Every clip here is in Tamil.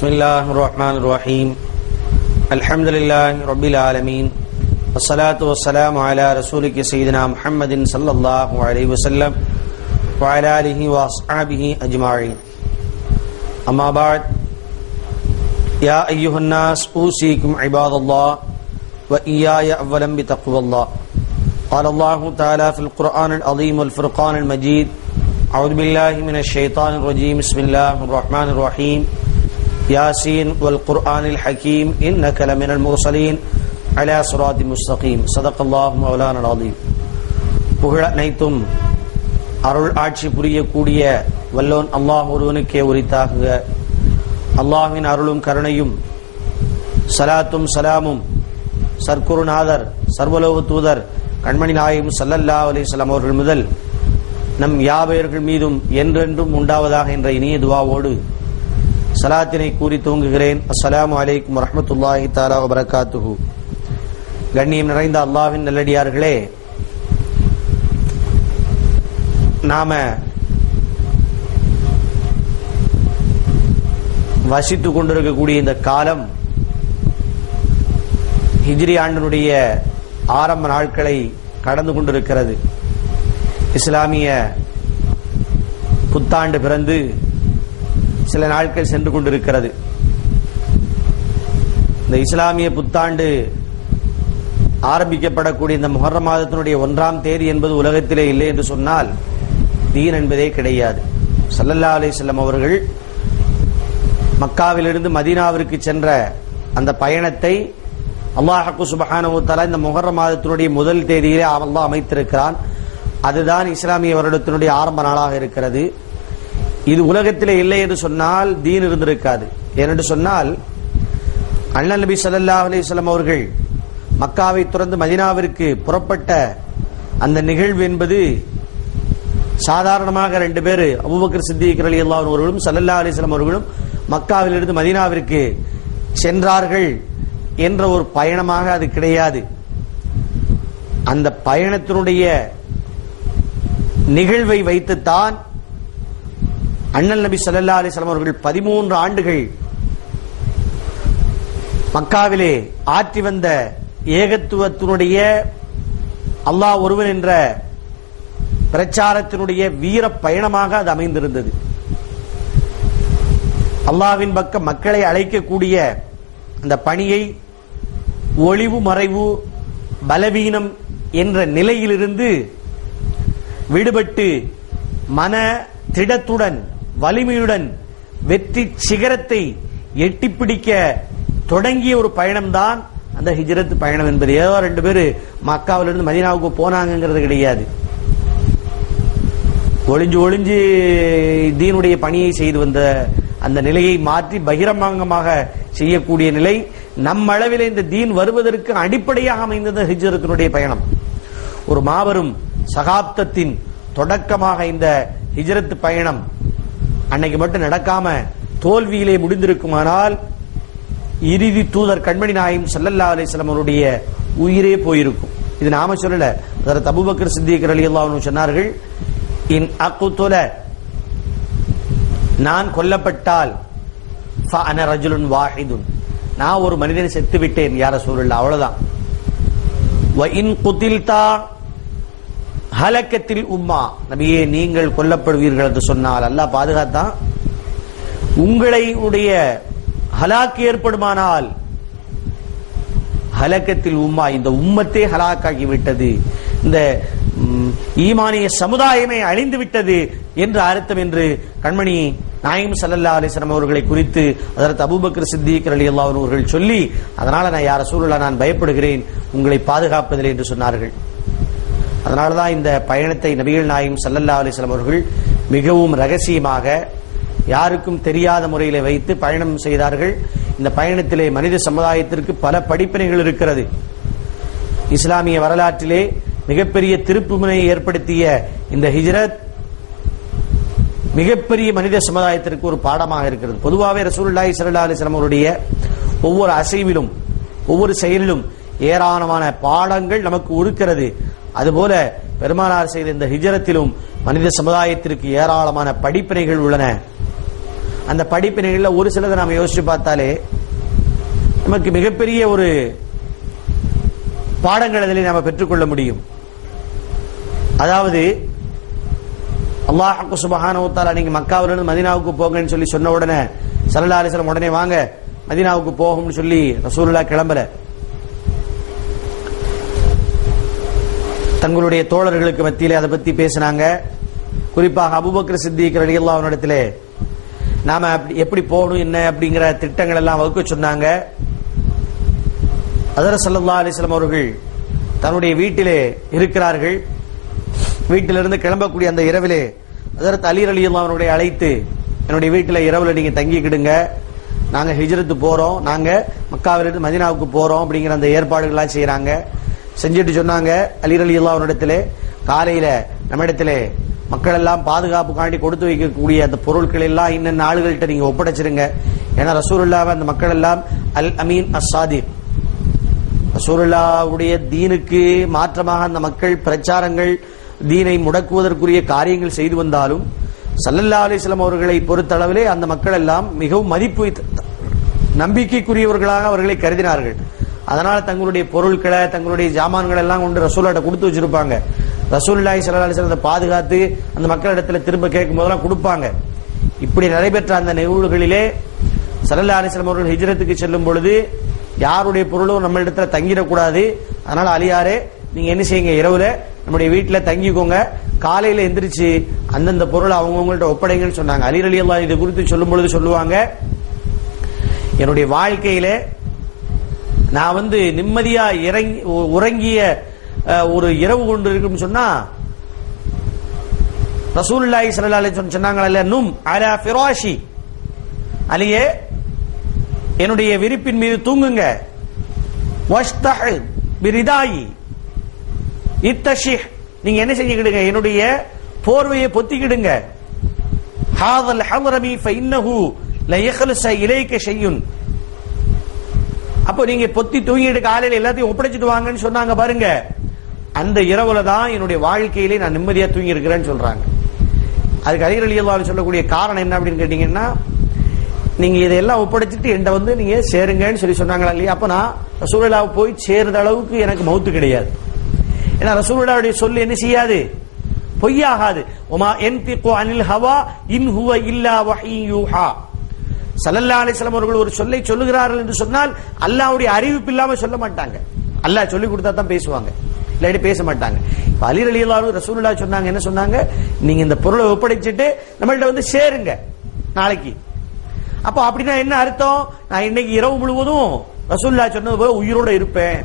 பிஸ்மில்லாஹிர் ரஹ்மானிர் ரஹீம். அல்ஹம்துலில்லாஹி ரப்பில் ஆலமீன். வஸ்ஸலாத்து வஸ்ஸலாமு அலா ரசூலிகி ஸய்யிதினா முஹம்மதின் ஸல்லல்லாஹு அலைஹி வஸல்லம் வ அலா ஆலிஹி வ அஸ்ஹாபிஹி அஜ்மஈன். அம்மா பஅத். யா அய்யுஹன் நாஸ் ஊஸீகும் இபாதல்லாஹ் வ இய்யாய அவ்வலம் பித்தக்வல்லாஹ். قال الله تعالى في القرآن العظيم والفرقان المجيد. أعوذ بالله من الشيطان الرجيم. بسم الله الرحمن الرحيم. ياسين والقرآن الحكيم إنك لمن المرسلين على صراط مستقيم. صدق الله مولانا العظيم. புகழ் அனைத்தும் அருள் ஆட்சி புரியக்கூடிய வல்லோன் அல்லாஹ் ஒருவனுக்கே உரித்தாகுக. அல்லாஹ்வின் அருளும் கருணையும் சலாத்தும் சலாமும் சர்க்குருநாதர் சர்வலோக தூதர் கண்மணி நாயகம் ஸல்லல்லாஹு அலைஹி வஸல்லம் அவர்கள் முதல் நம் யாவர்கள் மீதும் என்றென்றும் உண்டாவதாக என்ற இனிய துஆவோடு சலாத்தினை கூறி துவங்குகிறேன். அஸ்ஸலாமு அலைக்கும் வரஹ்மத்துல்லாஹி தஆலா வ பரக்காத்துஹு. கண்ணியம் நிறைந்த அல்லாஹ்வின் நல்லடியார்களே, நாம வசித்துக் கொண்டிருக்கக்கூடிய இந்த காலம் ஹிஜ்ரி ஆண்டினுடைய ஆரம்ப நாட்களை கடந்து கொண்டிருக்கிறது. இஸ்லாமிய புத்தாண்டு பிறந்து சில நாட்கள் சென்று கொண்டிருக்கிறது. இந்த இஸ்லாமிய புத்தாண்டு ஆரம்பிக்கப்படக்கூடிய இந்த முஹர்ரம் மாதத்தினுடைய 1ஆம் தேதி என்பது உலகத்திலே இல்லை என்று சொன்னால் தீன் என்பதே கிடையாது. ஸல்லல்லாஹு அலைஹி வஸல்லம் அவர்கள் மக்காவிலிருந்து மதீனாவிற்கு சென்ற அந்த பயணத்தை அல்லாஹ் சுப்ஹானஹு வ தஆலா இந்த முஹர்ரம் மாதத்தினுடைய முதல் தேதியிலே அல்லாஹ் அமைத்திருக்கிறான். அதுதான் இஸ்லாமிய வருடத்தினுடைய ஆரம்ப நாளாக இருக்கிறது. இது உலகத்திலே இல்லை என்று சொன்னால் தீன் இருந்திருக்காது. ஏனென்று சொன்னால் அண்ணல் நபி ஸல்லல்லாஹு அலைஹி வஸல்லம் அவர்கள் மக்காவை துறந்து மதீனாவிற்கு புறப்பட்ட அந்த நிகழ்வு என்பது சாதாரணமாக 2 பேர் அபூபக்கர் சித்திக் ரலியல்லாஹு அன்ஹு அவர்களும் ஸல்லல்லாஹு அலைஹி வஸல்லம் அவர்களும் மக்காவிலிருந்து மதீனாவிற்கு சென்றார்கள் என்ற ஒரு பயணமாக அது கிடையாது. அந்த பயணத்தினுடைய நிகழ்வை வைத்துத்தான் அண்ணல் நபி ஸல்லல்லாஹு அலைஹி வஸல்லம் அவர்கள் 13 ஆண்டுகள் மக்காவிலே ஆற்றி வந்த ஏகத்துவத்தினுடைய அல்லாஹ் ஒருவன் என்ற பிரச்சாரத்தினுடைய வீர பயணமாக அது அமைந்திருந்தது. அல்லாஹ்வின் பக்கம் மக்களை அழைக்கக்கூடிய அந்த பணியை ஒளிவு மறைவு பலவீனம் என்ற நிலையிலிருந்து விடுபட்டு மன திடத்துடன் வலிமையுடன் வெற்றி சிகரத்தை எட்டிப்பிடிக்க தொடங்கிய ஒரு பயணம்தான் அந்த ஹிஜ்ரத் பயணம் என்பது. ஏதோ 2 பேர் மக்காவிலிருந்து மதீனாவுக்கு போனாங்கிறது கிடையாது. ஒளிஞ்சு தீனுடைய பணியை செய்து வந்த அந்த நிலையை மாற்றி பகிரங்கமாக செய்யக்கூடிய நிலை நம்மளவில் இந்த தீன் வருவதற்கு அடிப்படையாக அமைந்தது ஹிஜ்ரத்தினுடைய பயணம். ஒரு மாபெரும் சகாப்தத்தின் தொடக்கமாக இந்த ஹிஜ்ரத் பயணம் அன்னைக்கு மட்டும் நடக்காம தோல்வியிலே முடிந்திருக்குமானால் இறுதி தூதர் கண்மணி நாயகம் ஸல்லல்லாஹு அலைஹி வஸல்லம் அவருடைய உயிரே போயிருக்கும். இது நாம சொல்லல, ஹஜ்ரத் அபூபக்கர் சித்திக் ரலியல்லாஹு அன்ஹு சொன்னார்கள், இன் அக்துல, நான் கொல்லப்பட்டால் ஃபஅன ரஜுலுன் வாஹிதுன், நான் ஒரு மனிதனை செத்து விட்டேன் யா ரசூலுல்லாஹ், அவ்வளவுதான். வ இன் குதில்தா ஹலக்கத்தில் உம்மா, நபியே நீங்கள் கொல்லப்படுவீர்கள் என்று சொன்னால் அல்லாஹ் பாதுகாத்தான். உங்களை உடைய ஹலாக்கு ஏற்படுமானால் ஹலக்கத்தில் உம்மா, இந்த உம்மத்தே ஹலாக்காகி விட்டது, இந்த ஈமானிய சமுதாயமே அழிந்து விட்டது என்று அர்த்தம் என்று கண்மணி நாயகம் ஸல்லல்லாஹு அலைஹி வஸல்லம் அவர்களை குறித்து ஹஜ்ரத் அபூபக்கர் சித்திக் ரலியல்லாஹு அன்ஹு அவர்கள் சொல்லி, அதனால நான் யா ரசூலுல்லாஹ் நான் பயப்படுகிறேன் உங்களை பாதுகாப்பதில்லை என்று சொன்னார்கள். அதனாலதான் இந்த பயணத்தை நபிகள் நாயகம் ஸல்லல்லாஹு அலைஹி வஸல்லம் அவர்கள் மிகவும் ரகசியமாக யாருக்கும் தெரியாத முறையில் வைத்து பயணம் செய்தார்கள். இந்த பயணத்திலே மனித சமுதாயத்திற்கு பல படிப்பினைகள் இருக்கிறது. இஸ்லாமிய வரலாற்றிலே மிகப்பெரிய திருப்புமுனையை ஏற்படுத்திய இந்த ஹிஜ்ரத் மிகப்பெரிய மனித சமுதாயத்திற்கு ஒரு பாடமாக இருக்கிறது. பொதுவாகவே ரசூலுல்லாஹி ஸல்லல்லாஹு அலைஹி வஸல்லம் அவருடைய ஒவ்வொரு அசைவிலும் ஒவ்வொரு செயலிலும் ஏராளமான பாடங்கள் நமக்கு இருக்கிறது. அதுபோல பெருமானார் செய்த இந்த ஹிஜ்ரத்திலும் மனித சமுதாயத்திற்கு ஏராளமான படிப்பினைகள் உள்ளன. அந்த படிப்பினைகளில் ஒரு சிலதை நாம் யோசிச்சு பார்த்தாலே நமக்கு மிகப்பெரிய ஒரு பாடங்கள் அதில் நாம் பெற்றுக்கொள்ள முடியும். அதாவது அல்லாஹ் சுப்ஹானஹு வ தஆலா நீங்க மக்காவிலிருந்து மதீனாவுக்கு போங்கன்னு சொல்லி சொன்ன உடனே ஸல்லல்லாஹு அலைஹி வஸல்லம் உடனே வாங்க மதீனாவுக்கு போகும்னு சொல்லி ரசூலுல்லாஹ் கிளம்பல. தங்களுடைய தோழர்களுக்கு மத்தியிலே அதை பத்தி பேசினாங்க. குறிப்பாக அபூபக்கர் சித்திக் ரலியல்லாஹு அன்ஹு இடத்திலே நாம எப்படி போகணும் என்ன அப்படிங்கிற திட்டங்கள் எல்லாம் வகுக்க சொன்னாங்க. ஹஜ்ரத் ஸல்லல்லாஹு அலைஹி வஸல்லம் அவர்கள் தன்னுடைய வீட்டிலே இருக்கிறார்கள். வீட்டிலிருந்து கிளம்பக்கூடிய அந்த இரவிலே ஹஜ்ரத் அலி ரலியல்லாஹு அன்ஹு அவர்களை அழைத்து என்னுடைய வீட்டில் இரவுல நீங்க தங்கிக்கிடுங்க, நாங்க ஹிஜ்ரத்து போறோம், நாங்க மக்காவிலிருந்து மதீனாவுக்கு போறோம் அப்படிங்கிற அந்த ஏற்பாடுகள்லாம் செய்யறாங்க. செஞ்சுட்டு சொன்னாங்க அலி ரலியல்லாஹு அன்ஹு இடத்திலே காலையில நம்ம இடத்திலே மக்கள் எல்லாம் பாதுகாப்பு காண்டி கொடுத்து வைக்கக்கூடிய அந்த பொருட்கள் எல்லாம் இன்னும் ஆளுகள்கிட்ட நீங்க ஒப்படைச்சிருங்க. ஏன்னா ரசூலுல்லாஹ் அந்த மக்கள் எல்லாம் அல் அமீன் அஸ்ஸாதிக், ரசூலுல்லாஹ்வுடைய தீனுக்கு மாற்றமாக அந்த மக்கள் பிரச்சாரங்கள் தீனை முடக்குவதற்குரிய காரியங்கள் செய்து வந்தாலும் ஸல்லல்லாஹு அலைஹி வஸல்லம் அவர்களை பொறுத்தளவிலே அந்த மக்கள் எல்லாம் மிகவும் மதிப்பு நம்பிக்கைக்குரியவர்களாக அவர்களை கருதினார்கள். அதனால தங்களுடைய பொருட்களை தங்களுடைய ஜாமான்கள் எல்லாம் கொண்டு ரசூலுல்லாஹ்ட்ட கொடுத்து வச்சிருப்பாங்க. ரசூலுல்லாஹி ஸல்லல்லாஹு அலைஹி வஸல்லம் பாதுகாத்து அந்த மக்களிடத்துல திரும்ப கேட்கும் போதெல்லாம் கொடுப்பாங்க. இப்படி நடைபெற்ற அந்த நிகழ்வுகளிலே ஸல்லல்லாஹு அலைஹி வஸல்லம் அவர்கள் ஹிஜ்ரத்துக்கு செல்லும் பொழுது யாருடைய பொருளும் நம்ம இடத்துல தங்கிடக்கூடாது. அதனால அலியாரே நீங்க என்ன செய்யுங்க, இரவுல நம்முடைய வீட்டுல தங்கிக்கோங்க, காலையில எந்திரிச்சு அந்தந்த பொருள் அவங்கவுங்கள்ட்ட ஒப்படைங்கன்னு சொன்னாங்க. அலி ரலியல்லாஹு இது குறித்து சொல்லும் பொழுது சொல்லுவாங்க, என்னுடைய வாழ்க்கையில நான் நிம்மதியா உறங்கிய ஒரு இரவு கொண்டு இருக்குன்னு சொன்னா ரசூலுல்லாஹி ஸல்லல்லாஹு அலைஹி வஸல்லம் சொன்னாங்கல்ல, நும் அலா ஃபிராஷி, அலியே என்னுடைய விரிப்பின் மீது தூங்குங்க, வஷ்தஹ் பிரிதாயி இத்தஷிஹ், நீங்க என்ன செஞ்சுக்கிடுங்க, என்னுடைய போர்வையை பொத்திக்கிடுங்க, ஹாதல் ஹம்ரமி ஃபஇன்னஹு ல யக்லஸ இலைக ஷையுன், அப்போ நீங்க பொத்தி தூங்கிட்டு காலையில எல்லாத்தையும் ஒப்படைச்சிட்டு வாங்கன்னு சொன்னாங்க பாருங்க. அந்த இரவுல தான் என்னுடைய வாழ்க்கையிலே நான் நிம்மதியா தூங்கி இருக்கிறேன்னு சொல்றாங்க. அதுக்கு அலி ரலியல்லாஹு அன்ஹு சொல்லக்கூடிய காரணம் என்ன அப்படின்னு கேட்டீங்கன்னா, நீங்க இதெல்லாம் ஒப்படைச்சிட்டு என்கிட்ட நீங்க சேருங்கன்னு சொல்லி சொன்னாங்களா இல்லையா. அப்ப நான் ரசூலுல்லாஹ் போய் சேருத அளவுக்கு எனக்கு மௌத்து கிடையாது. ஏன்னா ரசூலுல்லாஹ்வுடைய சொல்லு என்ன செய்யாது, பொய்யாகாது. வமா யன்திகு அனில் ஹவா இன் ஹுவ இல்லா வஹீ யூஹா. ஸல்லல்லாஹு அலைஹி வஸல்லம் அவர்கள் ஒரு சொல்லை சொல்லுகிறார்கள் என்று சொன்னால் அல்லாஹ்வுடைய அறிவிப்பு இல்லாம சொல்ல மாட்டாங்க. அல்லாஹ் சொல்லி கொடுத்தா தான் பேசுவாங்க, இல்லாட்டி பேச மாட்டாங்க. அலி ரலியல்லாஹு அன்ஹு ரசூலுல்லாஹ் சொன்னாங்க, என்ன சொன்னாங்க, நீங்க இந்த பொருளை ஒப்படைச்சிட்டு நம்மள்ட்ட சேருங்க நாளைக்கு. அப்ப அப்படின்னா என்ன அர்த்தம், நான் இன்னைக்கு இரவு முழுவதும் ரசூலுல்லாஹ் சொன்னது போல உயிரோட இருப்பேன்,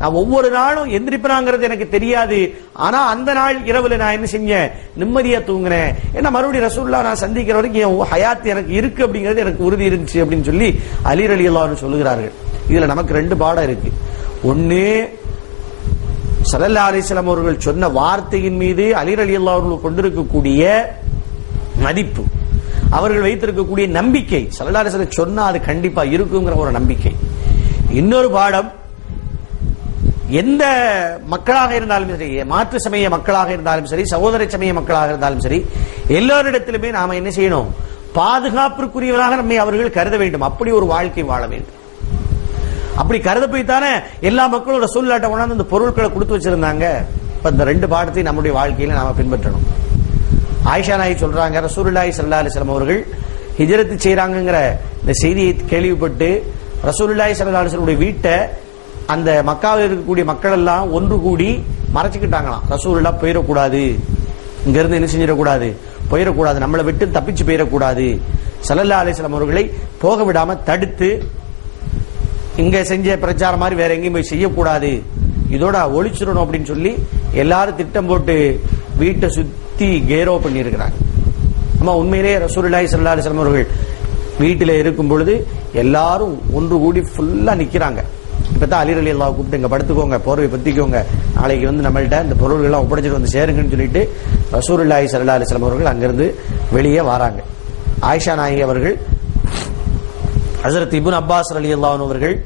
நான் ஒவ்வொரு நாளும் எந்திரிப்பேனாங்கிறது எனக்கு தெரியாது, ஆனா அந்த நாள் இரவுல நான் என்ன செஞ்சேன், நிம்மதியா தூங்குறேன். ஏன்னா மறுபடியும் ரசூலுல்லாஹ் நான் சந்திக்கிற வரைக்கும் என் ஹயாத் எனக்கு இருக்கு அப்படிங்கிறது எனக்கு உறுதி இருந்துச்சு அப்படின்னு சொல்லி அலி ரலியல்லாஹு அன்ஹு சொல்லுகிறார்கள். இதுல நமக்கு ரெண்டு பாடம் இருக்கு. ஒன்னு, ஸல்லல்லாஹு அலைஹி வஸல்லம் அவர்கள் சொன்ன வார்த்தையின் மீது அலி ரலியல்லாஹு அன்ஹு கொண்டிருக்கக்கூடிய மதிப்பு, அவர்கள் வைத்திருக்கக்கூடிய நம்பிக்கை, ஸல்லல்லாஹு அலைஹி வஸல்லம் சொன்னா அது கண்டிப்பா இருக்குங்கிற ஒரு நம்பிக்கை. இன்னொரு பாடம், எந்த மக்களாக இருந்தாலும் சரி, மாற்று சமய மக்களாக இருந்தாலும் சரி, சகோதர சமய மக்களாக இருந்தாலும் சரி, எல்லோரிடத்திலுமே நாம என்ன செய்யணும், பாதுகாப்பிற்குரியவராக நம்மை அவர்கள் கருத வேண்டும். அப்படி ஒரு வாழ்க்கை வாழ வேண்டும். அப்படி கருத போய்த்தானே எல்லா மக்களும் ரசூலுல்லாஹ்ட்ட கொண்டாந்து அந்த பொருட்களை கொடுத்து வச்சிருந்தாங்க. இப்ப இந்த ரெண்டு பாடத்தையும் நம்முடைய வாழ்க்கையில நாம பின்பற்றணும். ஆயிஷா நாயகி சொல்றாங்க, ரசூலுல்லாஹி ஸல்லல்லாஹு அலைஹி வஸல்லம் அவர்கள் ஹிஜ்ரத் செய்றாங்கங்கிற இந்த செய்தியை கேள்விப்பட்டு ரசூலுல்லாஹி ஸல்லல்லாஹு அலைஹி வஸல்லம் வீட்டை அந்த மக்காவில் இருக்கக்கூடிய மக்கள் எல்லாம் ஒன்று கூடி மறைச்சுக்கிட்டாங்களாம். ரசூலுல்லாஹ் போயிடக்கூடாது, இங்க இருந்து என்ன செஞ்சிடக்கூடாது, போயிடக்கூடாது, நம்மளை விட்டு தப்பிச்சு போயிடக்கூடாது, ஸல்லல்லாஹு அலைஹி வஸல்லம் அவர்களை போக விடாம தடுத்து இங்க செஞ்ச பிரச்சாரம் மாதிரி வேற எங்கேயும் போய் செய்யக்கூடாது, இதோட ஒழிச்சிடணும் அப்படின்னு சொல்லி எல்லாரும் திட்டம் போட்டு வீட்டை சுத்தி கேரோ பண்ணி இருக்கிறாங்க. ஆமா, உண்மையிலேயே ரசூலுல்லாஹி ஸல்லல்லாஹு அலைஹி வஸல்லம் அவர்கள் வீட்டில இருக்கும் பொழுது எல்லாரும் ஒன்று கூடி ஃபுல்லா நிக்கிறாங்க. இப்பதான் அலி ரலியல்லாஹு கூப்பிட்டு இங்க படுத்துக்கோங்க, போர்வை பத்திக்கோங்க, நாளைக்கு நம்மள்ட்ட இந்த பொருள்கள் எல்லாம் ஒப்படைச்சிட்டு வந்து சேருங்கன்னு சொல்லிட்டு ரசூலுல்லாஹி ஸல்லல்லாஹு அலைஹி வஸல்லம் அவர்கள் அங்கிருந்து வெளியே வராங்க. ஆயிஷா நாயகி அவர்கள், ஹஜ்ரத் இப்னு அப்பாஸ் ரலியல்லாஹு அன்ஹு அவர்கள்,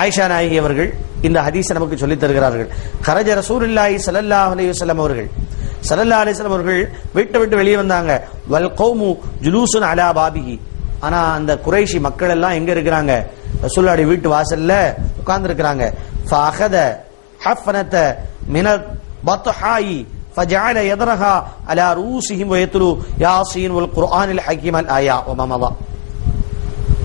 ஆயிஷா நாயகி அவர்கள் இந்த ஹதீஸை நமக்கு சொல்லித் தருகிறார்கள். கரஜ ரசூலுல்லாஹி ஸல்லல்லாஹு அலைஹி வஸல்லம் அவர்கள் ஸல்லல்லாஹு அலைஹி வஸல்லம் அவர்கள் வீட்டை விட்டு வெளியே வந்தாங்க. வல் கௌமு ஜுலூசுன் அலா பாபிஹி. ஆனா அந்த குறைஷி மக்கள் எல்லாம் எங்க இருக்கிறாங்க? ரசூலுல்லாஹி வீட்டு வாசல்ல உட்கார்ந்து இருக்கிறாங்க. ஃபஅഖத ஹஃபனத மினல் பத்ஹாயி فجعل يدرها على رؤوسهم ويتلو ياسين والقرآن الحكيم الآيات وما مضى.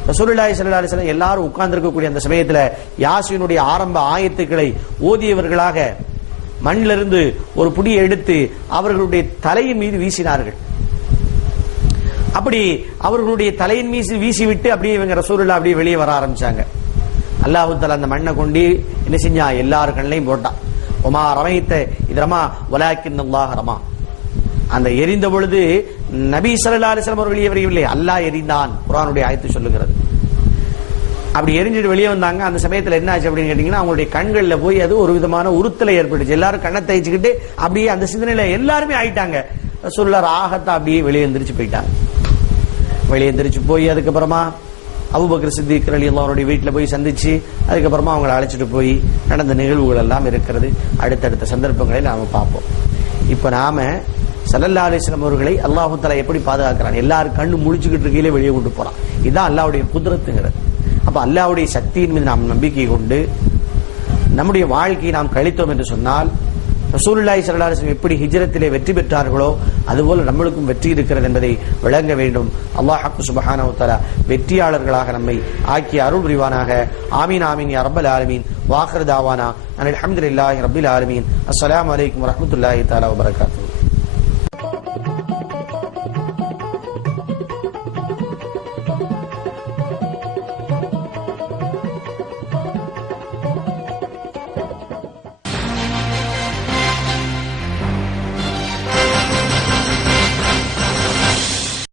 ரசூலுல்லாஹி ஸல்லல்லாஹு அலைஹி வஸல்லம் எல்லாரும் உட்கார்ந்து இருக்கக்கூடிய அந்த சமயத்துல யாசீனுடைய ஆரம்ப ஆயத்துக்களை ஓதியவர்களாக மண்ணிலிருந்து ஒரு புடியை எடுத்து அவர்களுடைய தலையின் மீது வீசினார்கள். அப்படி அவர்களுடைய தலையின் மீது வீசிவிட்டு அப்படியே இவங்க ரசூலுல்லாஹ் அப்படியே வெளியே வர ஆரம்பிச்சாங்க. அல்லாஹ் தஆலா அந்த மண்ணை கொண்டு என்ன செஞ்சா? எல்லார் கண்ணையும் போட்டான். ஒமா ரமைத்த இது ரமா வலாக்கின் அல்லாஹ் ரமா. அந்த எரிந்த பொழுது நபி ஸல்லல்லாஹு அலைஹி வஸல்லம் அவர்கள் எரியவில்லை, அல்லாஹ் எரிந்தான். குர்ஆனுடைய ஆயத்து சொல்லுகிறது. அப்படி எரிஞ்சிட்டு வெளியே வந்தாங்க. அந்த சமயத்தில் என்ன ஆச்சு அப்படின்னு கேட்டீங்கன்னா, அவங்களுடைய கண்களில் போய் அது ஒரு விதமான உறுத்தலை ஏற்பட்டுச்சு. எல்லாரும் கண்ணை தேய்ச்சிக்கிட்டு அப்படியே அந்த சிந்தனையில எல்லாருமே ஆயிட்டாங்க. ரசூலுல்லாஹ் ராகத்தா அப்படியே வெளியே எந்திரிச்சு போயிட்டாங்க. வெளியே எந்திரிச்சு போய் அதுக்கப்புறமா அபூபக்கர் சித்திக் ரலியல்லாஹு அன்ஹு வீட்டில் போய் சந்திச்சு அதுக்கப்புறமா அவங்களை அழைச்சிட்டு போய் நடந்த நிகழ்வுகள் எல்லாம் இருக்கிறது. அடுத்தடுத்த சந்தர்ப்பங்களை நாம பார்ப்போம். இப்ப நாம ஸல்லல்லாஹு அலைஹி வஸல்லம் அவர்களை அல்லாஹ் தஆலா எப்படி பாதுகாக்கிறான்? எல்லாரும் கண்ணு முழிச்சுக்கிட்டு இருக்கையிலே வெளியே கொண்டு போறான். இதுதான் அல்லாஹ்வுடைய குத்ரத்துங்கிறது. அப்ப அல்லாஹ்வுடைய சக்தியின் மீது நாம் நம்பிக்கை கொண்டு நம்முடைய வாழ்க்கையை நாம் கழித்தோம் என்று சொன்னால், ரசூலுல்லாஹி ஸல்லல்லாஹு அலைஹி வஸல்லம் எப்படி ஹிஜ்ரத்திலே வெற்றி பெற்றார்களோ அதுபோல நம்மளுக்கும் வெற்றி இருக்கிறது என்பதை விளங்க வேண்டும். அல்லாஹ் சுப்ஹானஹு வ தஆலா வெற்றியாளர்களாக நம்மை ஆக்கி அருள் புரிவானாக. ஆமீன் ஆமீன் யா ரப்பல் ஆலமீன். வாஹிர் தாவானா அல்ஹம்துலில்லாஹி ரப்பில் ஆலமீன். அஸ்ஸலாமு அலைக்கும் வரஹ்மத்துல்லாஹி தஆலா வ பரகாத்துஹு.